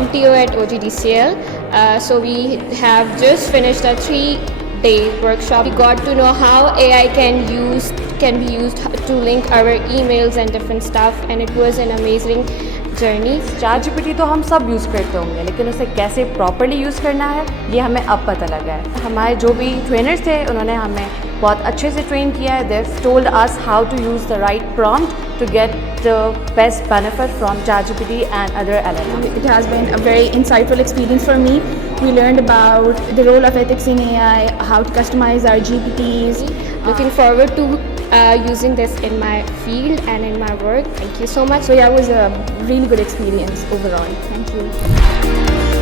MTO at OGDCL. So we have just finished a 3-day workshop. We got to know how AI can be used to link our emails and different stuff, and it was an amazing journey. Chat GPT तो हम सब use करते होंगे, लेकिन उसे कैसे properly use करना है ये हमें अब पता लगा है। हमारे जो भी ट्रेनर्स थे उन्होंने हमें बहुत अच्छे से ट्रेन किया है। They've told us how to use the right prompt to get the best benefit from Chat GPT and other LLMs. It has been a very insightful experience for me. We learned about the role of ethics in AI, how to customize our GPTs. Looking forward to using this in my field and in my work. Thank you so much. So yeah, it was a really good experience overall. Thank you.